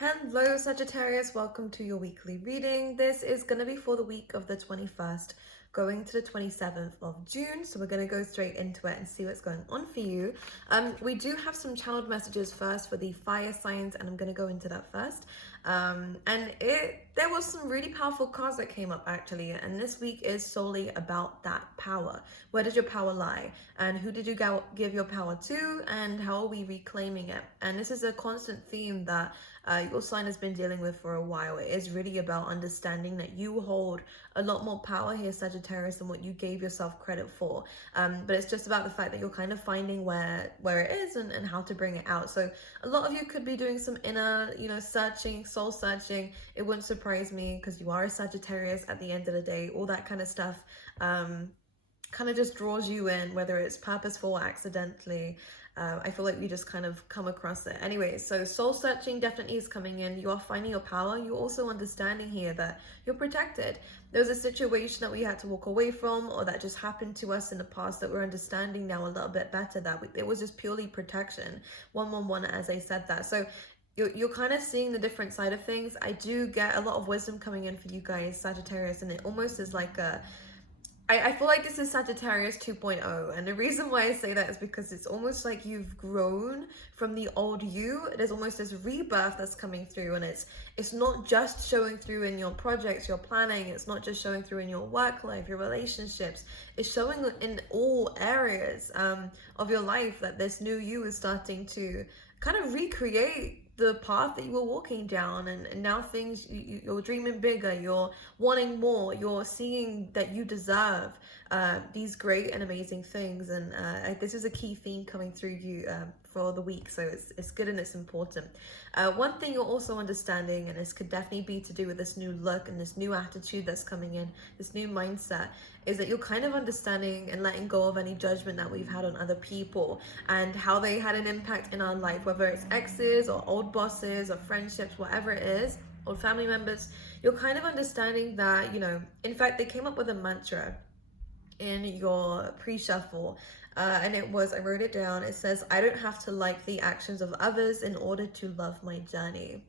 Hello Sagittarius, welcome to your weekly reading. This is going to be for the week of the 21st going to the 27th of June. So we're going to go straight into it and see what's going on for you. We do have some channeled messages first for the fire signs, and I'm going to go into that first. There was some really powerful cards that came up actually, and this week is solely about that power. Where does your power lie, and who did you give your power to, and how are we reclaiming it? And this is a constant theme that your sign has been dealing with for a while. It is really about understanding that you hold a lot more power here, Sagittarius, than what you gave yourself credit for. But it's just about the fact that you're kind of finding where it is and how to bring it out. So a lot of you could be doing some inner, searching, soul searching. It wouldn't surprise me because you are a Sagittarius at the end of the day. All that kind of stuff kind of just draws you in, whether it's purposeful or accidentally. I feel like you just kind of come across it. Anyway, so soul searching definitely is coming in. You are finding your power. You're also understanding here that you're protected. There was a situation that we had to walk away from, or that just happened to us in the past that we're understanding now a little bit better, that it was just purely protection. 111 as I said that. So you're kind of seeing the different side of things. I do get a lot of wisdom coming in for you guys, Sagittarius, and it almost is like I feel like this is Sagittarius 2.0, and the reason why I say that is because it's almost like you've grown from the old you. There's almost this rebirth that's coming through, and it's not just showing through in your projects, your planning. It's not just showing through in your work life, your relationships. It's showing in all areas of your life that this new you is starting to kind of recreate the path that you were walking down, and now things, you're dreaming bigger, you're wanting more, you're seeing that you deserve these great and amazing things. And this is a key theme coming through you for the week, so it's good and it's important. One thing you're also understanding, and this could definitely be to do with this new look and this new attitude that's coming in, this new mindset, is that you're kind of understanding and letting go of any judgment that we've had on other people and how they had an impact in our life, whether it's exes or old bosses or friendships, whatever it is, or family members. You're kind of understanding that, in fact, they came up with a mantra in your pre-shuffle, and it was, I wrote it down, it says, I don't have to like the actions of others in order to love my journey.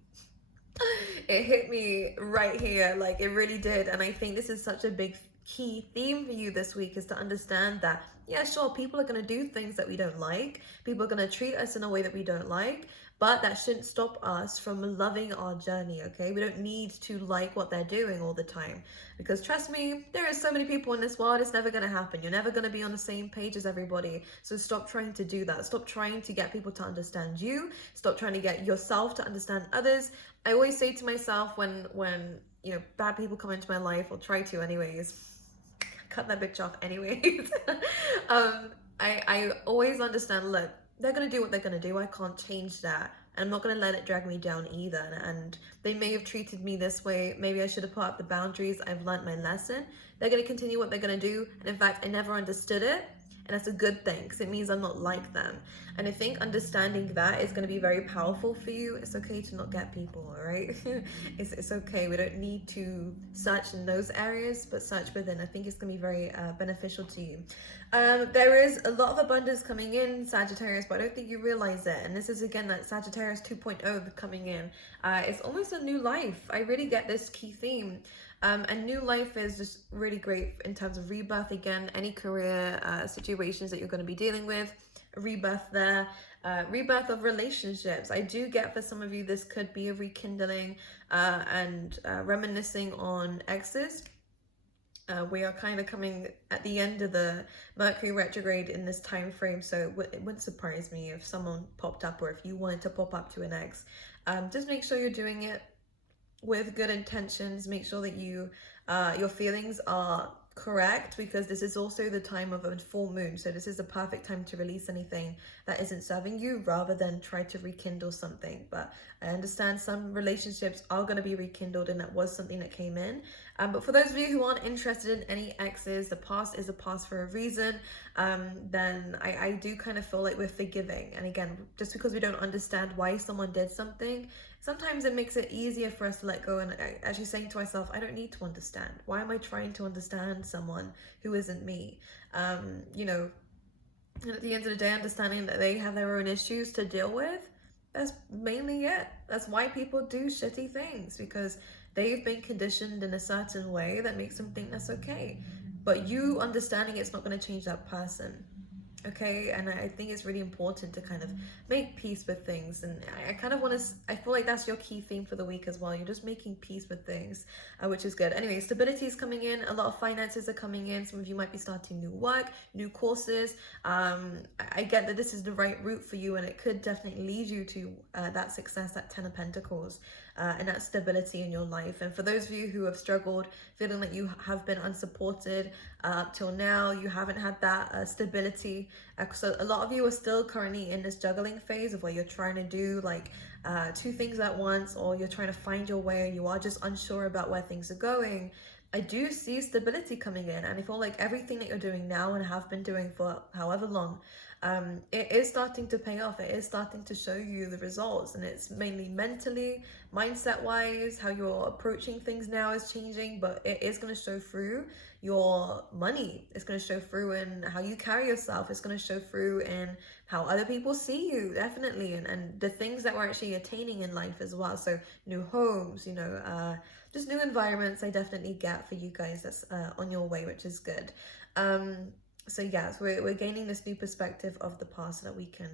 It hit me right here, like it really did. And I think this is such a big key theme for you this week, is to understand that, yeah, sure, people are going to do things that we don't like, people are going to treat us in a way that we don't like, but that shouldn't stop us from loving our journey. Okay, we don't need to like what they're doing all the time, because trust me, there are so many people in this world, it's never going to happen. You're never going to be on the same page as everybody. So stop trying to do that. Stop trying to get people to understand you. Stop trying to get yourself to understand others. I always say to myself, when bad people come into my life, or try to anyways, cut that bitch off anyways. I always understand, look, they're gonna do what they're gonna do. I can't change that, and I'm not gonna let it drag me down either. And they may have treated me this way. Maybe I should have put up the boundaries. I've learned my lesson. They're gonna continue what they're gonna do, and in fact, I never understood it. And that's a good thing, because it means I'm not like them. And I think understanding that is going to be very powerful for you. It's okay to not get people, all right? It's okay. We don't need to search in those areas, but search within. I think it's going to be very beneficial to you. There is a lot of abundance coming in, Sagittarius, but I don't think you realize it. And this is, again, that Sagittarius 2.0 coming in. It's almost a new life. I really get this key theme. And new life is just really great in terms of rebirth. Again, any career situations that you're going to be dealing with, rebirth there, rebirth of relationships. I do get, for some of you, this could be a rekindling and reminiscing on exes. We are kind of coming at the end of the Mercury retrograde in this time frame, so it wouldn't surprise me if someone popped up, or if you wanted to pop up to an ex. Just make sure you're doing it with good intentions. Make sure that your feelings are correct, because this is also the time of a full moon. So this is the perfect time to release anything that isn't serving you, rather than try to rekindle something. But I understand some relationships are going to be rekindled, and that was something that came in. But for those of you who aren't interested in any exes, the past is a past for a reason. Then I do kind of feel like we're forgiving. And again, just because we don't understand why someone did something, sometimes it makes it easier for us to let go. And actually saying to myself, I don't need to understand. Why am I trying to understand someone who isn't me? And at the end of the day, understanding that they have their own issues to deal with, That's mainly it. That's why people do shitty things, because they've been conditioned in a certain way that makes them think that's okay. But you understanding it's not going to change that person. Okay, and I think it's really important to kind of make peace with things, and I kind of want to, I feel like that's your key theme for the week as well. You're just making peace with things, which is good. Anyway, stability is coming in, a lot of finances are coming in. Some of you might be starting new work, new courses. I get that this is the right route for you, and it could definitely lead you to that success, that 10 of Pentacles, and that stability in your life. And for those of you who have struggled, feeling like you have been unsupported up till now, you haven't had that stability. So a lot of you are still currently in this juggling phase of where you're trying to do like two things at once, or you're trying to find your way and you are just unsure about where things are going. I do see stability coming in, and I feel like everything that you're doing now and have been doing for however long, it is starting to pay off. It is starting to show you the results, and it's mainly mentally, mindset wise, how you're approaching things now is changing, but it is going to show through your money. It's going to show through in how you carry yourself. It's going to show through in how other people see you, definitely, and the things that we're actually attaining in life as well. So new homes, you know, just new environments I definitely get for you guys that's on your way, which is good. So yeah, so we're gaining this new perspective of the past so that we can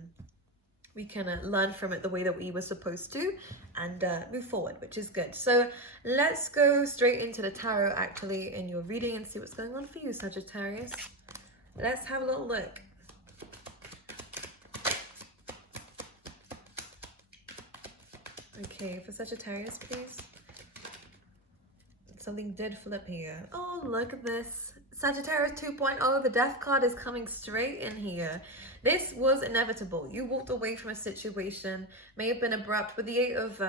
learn from it the way that we were supposed to, and move forward, which is good. So let's go straight into the tarot actually in your reading and see what's going on for you, Sagittarius. Let's have a little look. Okay, for Sagittarius, please. Something did flip here. Oh, look at this. Sagittarius 2.0, the death card is coming straight in here. This was inevitable. You walked away from a situation, may have been abrupt. With the Eight of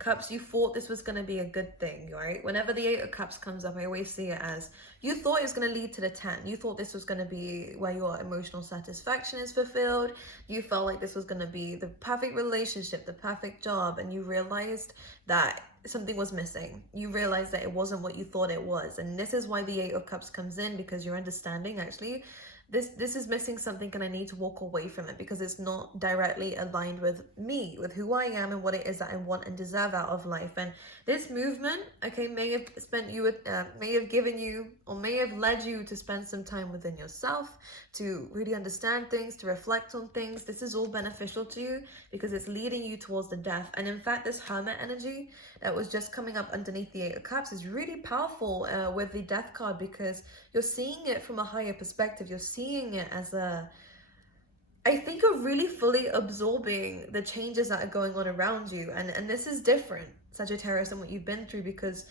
Cups, you thought this was going to be a good thing, right? Whenever the Eight of Cups comes up, I always see it as, you thought it was going to lead to the 10. You thought this was going to be where your emotional satisfaction is fulfilled. You felt like this was going to be the perfect relationship, the perfect job, and you realized that something was missing. You realize that it wasn't what you thought it was, and this is why the Eight of Cups comes in, because you're understanding actually this is missing something, and I need to walk away from it because it's not directly aligned with me, with who I am and what it is that I want and deserve out of life. And this movement, okay, may have spent you with may have given you, or may have led you to spend some time within yourself, to really understand things, to reflect on things. This is all beneficial to you because it's leading you towards the death. And in fact, this Hermit energy that was just coming up underneath the Eight of Cups is really powerful with the death card, because you're seeing it from a higher perspective. You're seeing it as I think you're really fully absorbing the changes that are going on around you. And this is different, Sagittarius, than what you've been through, because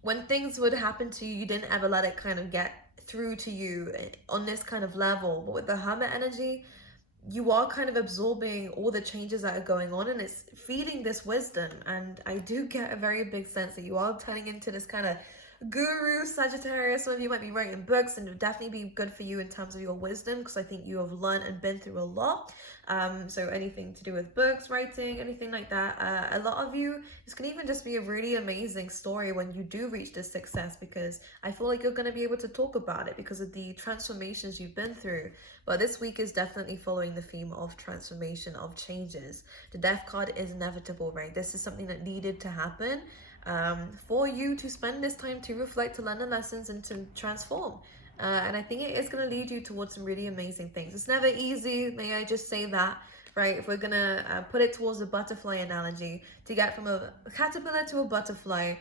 when things would happen to you, you didn't ever let it kind of get through to you on this kind of level. But with the Hermit energy, you are kind of absorbing all the changes that are going on, and it's feeding this wisdom. And I do get a very big sense that you are turning into this kind of guru, Sagittarius. Some of you might be writing books, and it would definitely be good for you in terms of your wisdom, because I think you have learned and been through a lot. So anything to do with books, writing, anything like that, a lot of you, this can even just be a really amazing story when you do reach this success, because I feel like you're going to be able to talk about it because of the transformations you've been through. But this week is definitely following the theme of transformation, of changes. The death card is inevitable, right? This is something that needed to happen for you to spend this time to reflect, to learn the lessons, and to transform. And I think it is going to lead you towards some really amazing things. It's never easy, may I just say that, right? If we're going to put it towards a butterfly analogy, to get from a caterpillar to a butterfly,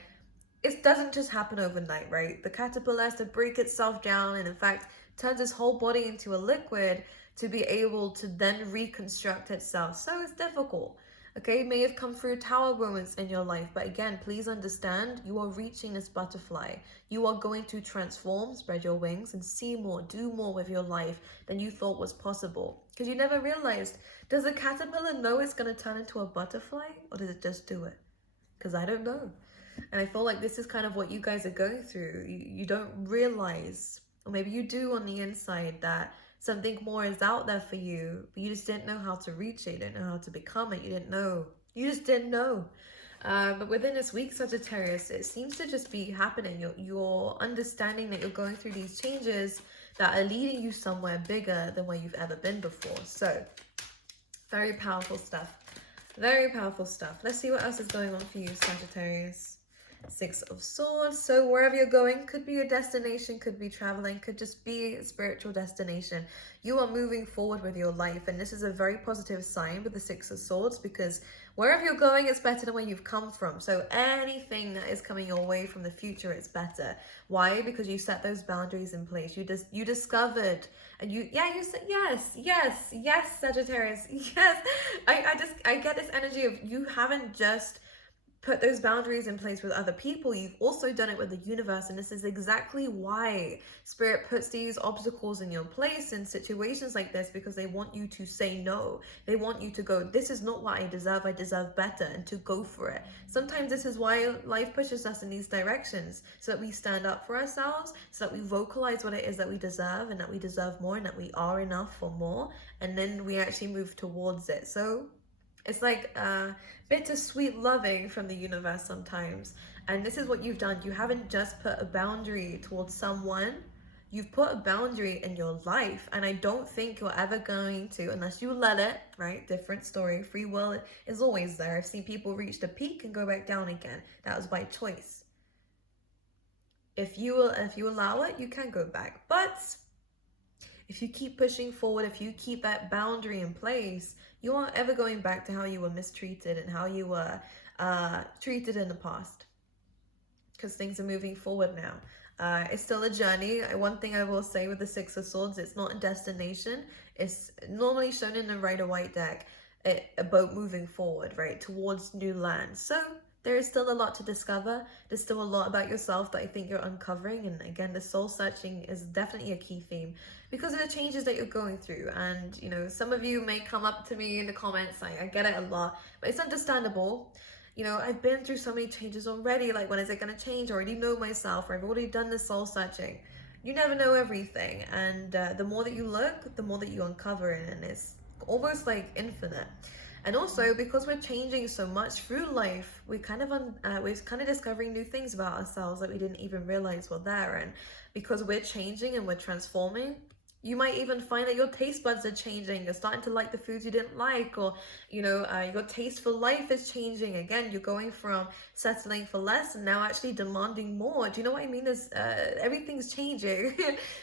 it doesn't just happen overnight, right? The caterpillar has to break itself down, and in fact turns its whole body into a liquid to be able to then reconstruct itself. So it's difficult. Okay, may have come through tower moments in your life, but again, please understand, you are reaching this butterfly. You are going to transform, spread your wings, and see more, do more with your life than you thought was possible. Because you never realized, does a caterpillar know it's going to turn into a butterfly, or does it just do it? Because I don't know. And I feel like this is kind of what you guys are going through. You don't realize, or maybe you do on the inside, that something more is out there for you, but you just didn't know how to reach it. You didn't know how to become it. You didn't know. You just didn't know. But within this week, Sagittarius, it seems to just be happening. You're understanding that you're going through these changes that are leading you somewhere bigger than where you've ever been before. So, very powerful stuff. Very powerful stuff. Let's see what else is going on for you, Sagittarius. Six of Swords. So wherever you're going, could be your destination, could be traveling, could just be a spiritual destination. You are moving forward with your life, and this is a very positive sign with the Six of Swords, because wherever you're going, it's better than where you've come from. So anything that is coming your way from the future, it's better. Why? Because you set those boundaries in place. You discovered, and you said yes, Sagittarius, yes. I get this energy of you haven't just put those boundaries in place with other people, you've also done it with the universe. And this is exactly why Spirit puts these obstacles in your place in situations like this, because they want you to say no. They want you to go, this is not what I deserve better, and to go for it. Sometimes this is why life pushes us in these directions, so that we stand up for ourselves, so that we vocalize what it is that we deserve, and that we deserve more, and that we are enough for more, and then we actually move towards it. So it's like bittersweet loving from the universe sometimes. And this is what you've done. You haven't just put a boundary towards someone, you've put a boundary in your life. And I don't think you're ever going to, unless you let it, right? Different story. Free will is always there. I've seen people reach the peak and go back down again. That was by choice. If you allow it, you can go back. But if you keep pushing forward, if you keep that boundary in place, you aren't ever going back to how you were mistreated and how you were treated in the past, because things are moving forward now. It's still a journey. One thing I will say with the Six of Swords, it's not a destination. It's normally shown in the Rider-Waite deck, a boat moving forward, right, towards new land. So there is still a lot to discover. There's still a lot about yourself that I think you're uncovering. And again, the soul searching is definitely a key theme because of the changes that you're going through. And, you know, some of you may come up to me in the comments, I get it a lot, but it's understandable. You know, I've been through so many changes already. Like, when is it going to change? I already know myself, or I've already done this soul searching. You never know everything. And the more that you look, the more that you uncover it. And it's almost like infinite. And also, because we're changing so much through life, we're kind of discovering new things about ourselves that we didn't even realize were there. And because we're changing and we're transforming, you might even find that your taste buds are changing. You're starting to like the foods you didn't like, or, you know, your taste for life is changing. Again, you're going from settling for less and now actually demanding more. Do you know what I mean? Everything's changing.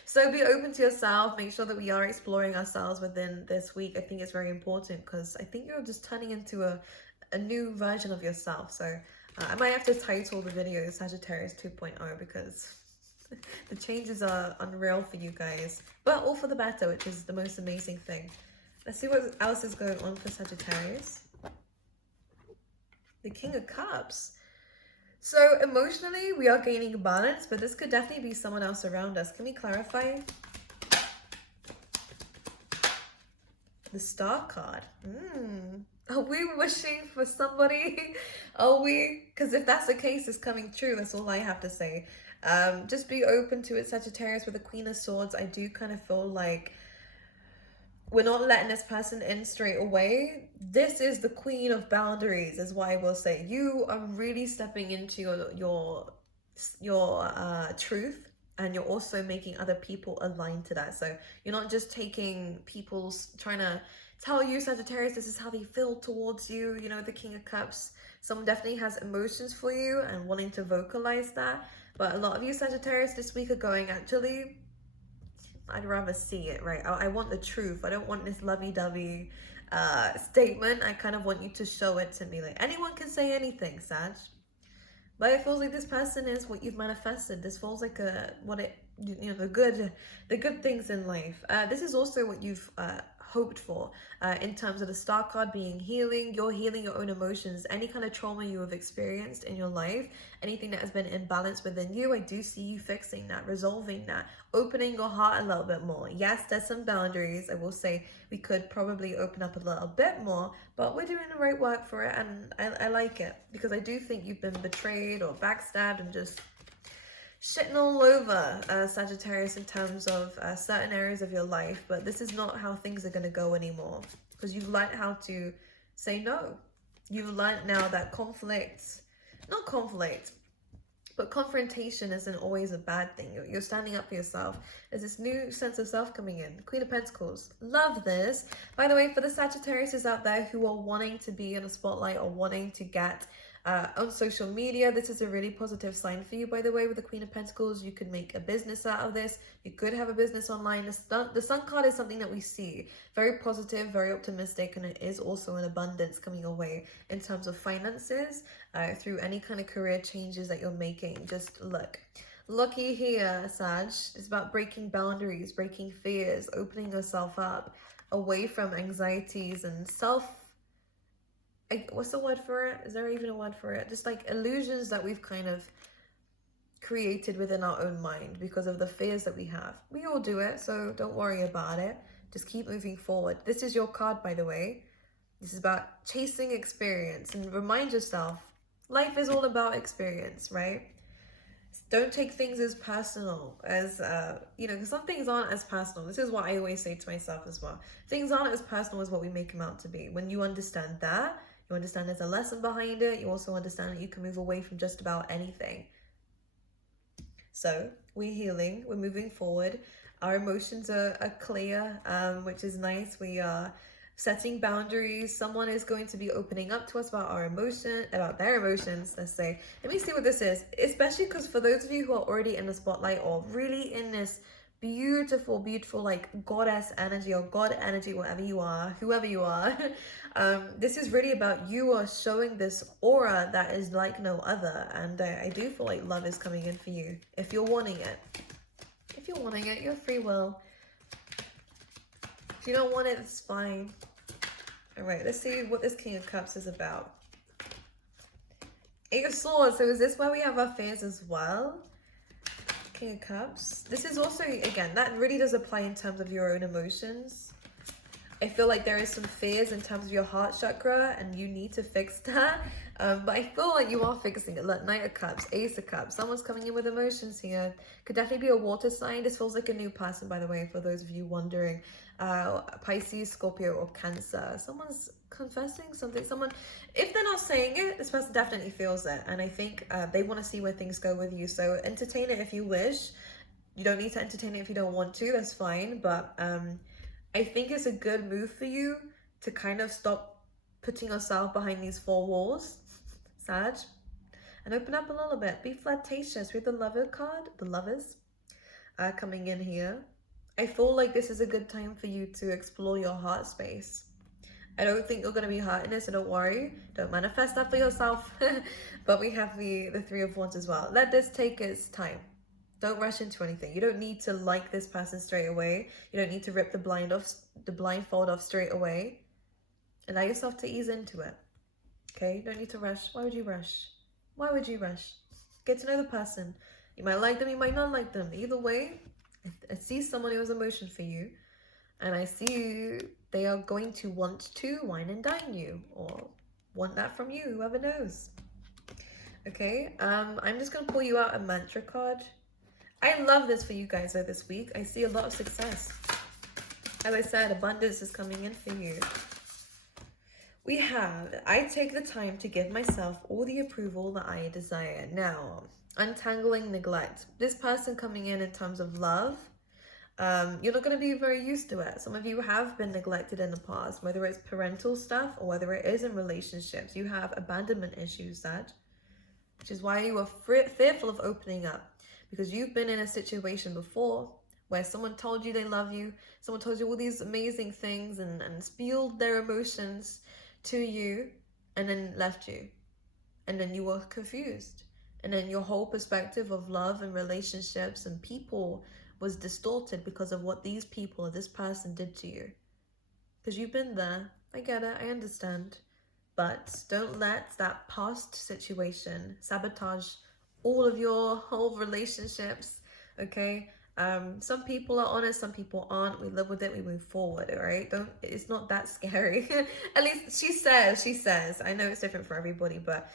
So be open to yourself. Make sure that we are exploring ourselves within this week. I think it's very important, because I think you're just turning into a new version of yourself. So I might have to title the video Sagittarius 2.0, because the changes are unreal for you guys, but all for the better, which is the most amazing thing. Let's see what else is going on for Sagittarius. The King of Cups. So emotionally, we are gaining balance, but this could definitely be someone else around us. Can we clarify? The Star card. Are we wishing for somebody? Are we? Because if that's the case, it's coming true. That's all I have to say. Just be open to it, Sagittarius. With the Queen of Swords, I do kind of feel like we're not letting this person in straight away. This is the Queen of Boundaries, is what I will say. You are really stepping into your truth, and you're also making other people align to that. So you're not just taking people's trying to tell you, Sagittarius, this is how they feel towards you. You know, the King of Cups, someone definitely has emotions for you and wanting to vocalize that. But a lot of you, Sagittarius, this week are going, actually, I'd rather see it, right? I want the truth. I don't want this lovey-dovey statement. I kind of want you to show it to me. Like, anyone can say anything, Sag. But it feels like this person is what you've manifested. This feels like the good things in life. This is also what you've hoped for in terms of the Star card being healing. You're healing your own emotions. Any kind of trauma you have experienced in your life, anything that has been imbalanced within you, I do see you fixing that, resolving that, opening your heart a little bit more. Yes, there's some boundaries. I will say we could probably open up a little bit more, but we're doing the right work for it, and I like it, because I do think you've been betrayed or backstabbed and just shitting all over, Sagittarius, in terms of certain areas of your life. But this is not how things are going to go anymore, because you've learned how to say no. You've learned now that But confrontation isn't always a bad thing. You're standing up for yourself. There's this new sense of self coming in. Queen of Pentacles. Love this. By the way, for the Sagittariuses out there who are wanting to be in a spotlight or wanting to get on social media, this is a really positive sign for you, by the way, with the Queen of Pentacles. You could make a business out of this. You could have a business online. The Sun card is something that we see. Very positive, very optimistic, and it is also an abundance coming your way in terms of finances, through any kind of career changes that you're making. Just look. Lucky here, Sag. It's about breaking boundaries, breaking fears, opening yourself up away from anxieties and what's the word for it? Is there even a word for it? Just like illusions that we've kind of created within our own mind because of the fears that we have. We all do it, so don't worry about it. Just keep moving forward. This is your card, by the way. This is about chasing experience, and remind yourself, life is all about experience, right? Don't take things as personal as, because some things aren't as personal. This is what I always say to myself as well. Things aren't as personal as what we make them out to be. When you understand that, you understand there's a lesson behind it. You also understand that you can move away from just about anything. So we're healing. We're moving forward. Our emotions are clear, which is nice. We are setting boundaries. Someone is going to be opening up to us about their emotions, let's say. Let me see what this is, especially because for those of you who are already in the spotlight or really in this beautiful, beautiful, like goddess energy or god energy, whatever you are, whoever you are, this is really about you are showing this aura that is like no other. And I do feel like love is coming in for you if you're wanting it. If you're wanting it, your free will. If you don't want it, it's fine. All right, let's see what this King of Cups is about. Eight of Swords. So is this where we have our fears as well? King of Cups. This is also, again, that really does apply in terms of your own emotions. I feel like there is some fears in terms of your heart chakra and you need to fix that. But I feel like you are fixing it. Look, Knight of Cups, Ace of Cups. Someone's coming in with emotions here. Could definitely be a water sign. This feels like a new person, by the way, for those of you wondering. Pisces, Scorpio, or Cancer. Someone's confessing something. Someone, if they're not saying it, this person definitely feels it. And I think they want to see where things go with you. So entertain it if you wish. You don't need to entertain it if you don't want to. That's fine. But I think it's a good move for you to kind of stop putting yourself behind these four walls, Sag, and open up a little bit. Be flirtatious with the Lover card, the Lovers, coming in here. I feel like this is a good time for you to explore your heart space. I don't think you're going to be hurting it, so don't worry. Don't manifest that for yourself. But we have the Three of Wands as well. Let this take its time. Don't rush into anything. You don't need to like this person straight away. You don't need to rip the blindfold off straight away. Allow yourself to ease into it. Okay? You don't need to rush. Why would you rush? Why would you rush? Get to know the person. You might like them, you might not like them. Either way, I see someone who has emotion for you. And I see they are going to want to wine and dine you. Or want that from you. Whoever knows. Okay? I'm just going to pull you out a mantra card. I love this for you guys though this week. I see a lot of success. As I said, abundance is coming in for you. We have, I take the time to give myself all the approval that I desire. Now, untangling neglect. This person coming in terms of love, you're not going to be very used to it. Some of you have been neglected in the past, whether it's parental stuff or whether it is in relationships. You have abandonment issues, that, which is why you are fearful of opening up. Because you've been in a situation before where someone told you they love you, someone told you all these amazing things and spilled their emotions to you and then left you. And then you were confused. And then your whole perspective of love and relationships and people was distorted because of what these people or this person did to you. Because you've been there. I get it. I understand. But don't let that past situation sabotage all of your whole relationships, okay? Some people are honest, some people aren't. We live with it, we move forward, all right? It's not that scary. At least she says. I know it's different for everybody, but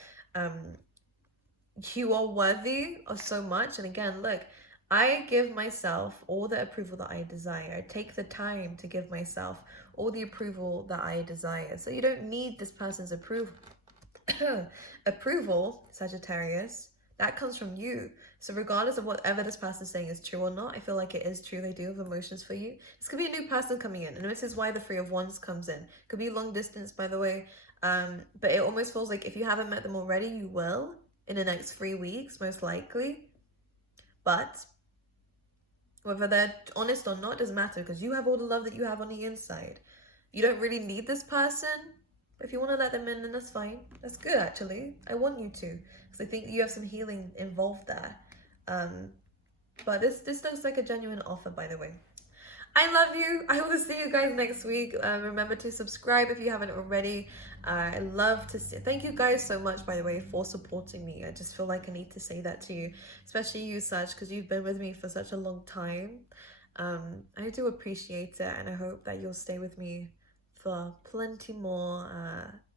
you are worthy of so much. And again, look, I give myself all the approval that I desire. I take the time to give myself all the approval that I desire. So you don't need this person's approval, Sagittarius. that comes from you. So regardless of whatever this person is saying is true or not, I feel like it is true. They do have emotions for you. This could be a new person coming in, and this is why the Three of Wands comes in. Could be long distance, by the way. But it almost feels like if you haven't met them already, you will in the next 3 weeks, most likely. But whether they're honest or not doesn't matter, because you have all the love that you have on the inside. You don't really need this person. But if you want to let them in, then that's fine. That's good, actually. I want you to, because I think you have some healing involved there. But this looks like a genuine offer, by the way. I love you. I will see you guys next week. Remember to subscribe if you haven't already. I love to see. Thank you guys so much, by the way, for supporting me. I just feel like I need to say that to you, especially you, Sag, because you've been with me for such a long time. I do appreciate it, and I hope that you'll stay with me for plenty more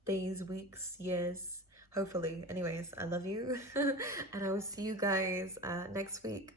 days, weeks, years, hopefully. Anyways, I love you, and I will see you guys next week.